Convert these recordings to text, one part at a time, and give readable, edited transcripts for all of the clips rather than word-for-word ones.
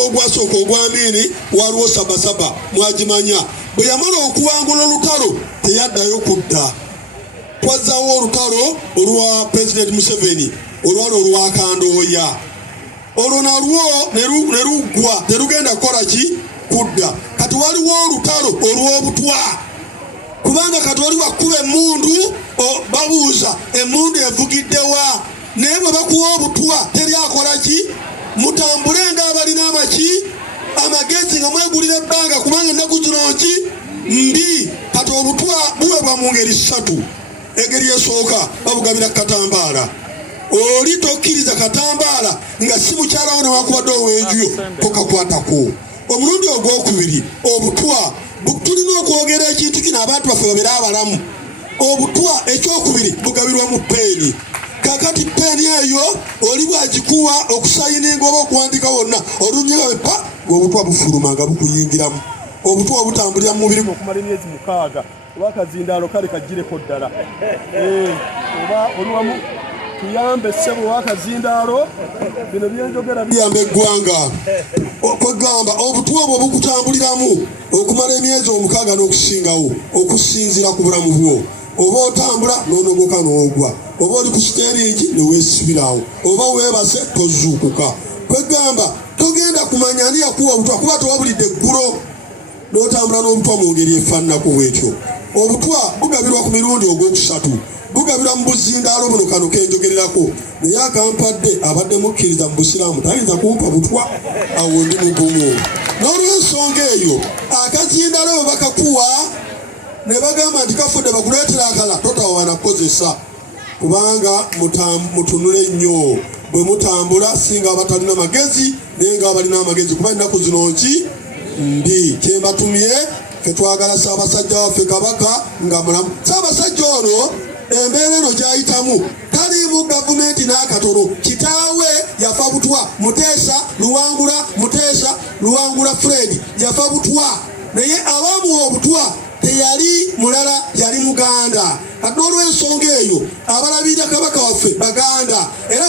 mulembe ogwasooka ogw'Amiini waliwo Sabasaba mwagimanya. Bwe yamala okuwangula olutalo teyaddayo kudda. Twazzaawo olutalo olwa President Museveni olwali olwa Kandooya. Olwo nalwo ne luggwa terugenda kukola ki kudda. Kati waliwo olutalo olw'obutwa. Kubanga kati wali wakuba emmundu babuuza emmundu evugiddewa. Naye bwe bakuwa obutwa teri akola ki? Mutambule ng'abalina amagezi nga mwegulira ebbanga kubanga ennaku zino ki mbi. Kati obutwa buwebwa mu ngeri ssatu. Engeri esooka babugabira Katambaala. Oli tokkiriza Katambaala nga si mukyalawo newakubadde ow'enjuyo tokakwatako. Omulundi ogwokubiri obutwa tulina okwogera ekintu kino abantu baffe babeere abalamu. Obutwa ekyokubiri bugabirwa mu peeni. Kakati peeni eyo oli bwagikuwa okusayininga oba okuwandika wonna olunyiga pa ng'obutwa bufuluma nga bukuyingiramu. Obutwa obutambulira mu mubiri okumala emyezi 6 oba akazindaalo kale kagireko ddala. Oba oluwamu tuyambe ssebo w'akazindaalo bino byenjogera biyamba eggwanga. Kwegamba obutwa obwo bukutambuliramu okumala emyezi 6 n'okusingawo okusinziira ku bulamu bwo. Oba otambula n'onogoka n'ogwa, oba oli ku siteeringi ne weesibirawo, oba weebase tozuukuka. Kwegamba togenda kumanya ani yakuwa obutwa kuba towabulidde eggulo n'otambula n'obutwa mu ngeri efaananako bw'etyo. Obutwa bugabirwa ku mirundi ogwokusatu. Bugabirwa mu buzindaalo buno kano kenjogererako. Naye akampadde abadde mukkiriza mu busiraamu tayinza kumpa butwa awo ndi mugumu. N'olw'ensonga eyo akazindaalo bwe bakakuwa ne bagamba nti kafudde bakuleetera akala totawaana kukozesa kubanga mutunule nnyo bwe mutambula singa abatalina magezi naye nga abalina amagezi kuba ennaku zino nki mbi. Kyembatumye fe twagala Ssaabasajja waffe Kabaka nga mulamu. Ssaabasajja ono embeera eno gy'ayitamu taliimu gavumenti n'akatono. Kitaawe yafa butwa. Muteesa Luwangula Fred yafa butwa. Naye abamuwa obutwa teyali mulala yali Muganda. Kati n'olw'ensonga eyo abalabirira Kabaka waffe Baganda. Era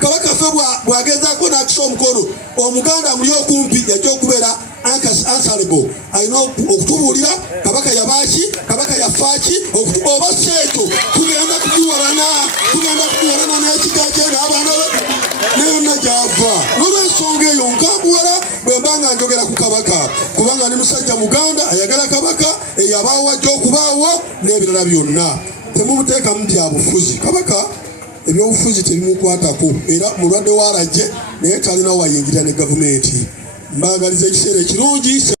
Kabaka waffe bw'agezaako n'akisa omukono Omuganda muli okumpi yajja okubeera answerable. Alina okutubuulira Kabaka yabaaki, Kabaka yafaaki oba seeto tugenda kugiwalana n'ekika kye n'abaana ne yonna gy'ava. N'olw'ensonga eyo nkambuwala bwe mba nga njogera ku Kabaka kubanga ni musajja Muganda ayagala Kabaka eyabaawo ajja okubaawo n'ebirala byonna. Temumuteekamu bya bufuzi. Kabaka ebyobufuzi tebimukwatako era mulwadde w'alajje naye talina wayingira ne gavumenti. Mbagaliza ekiseera ekirungi.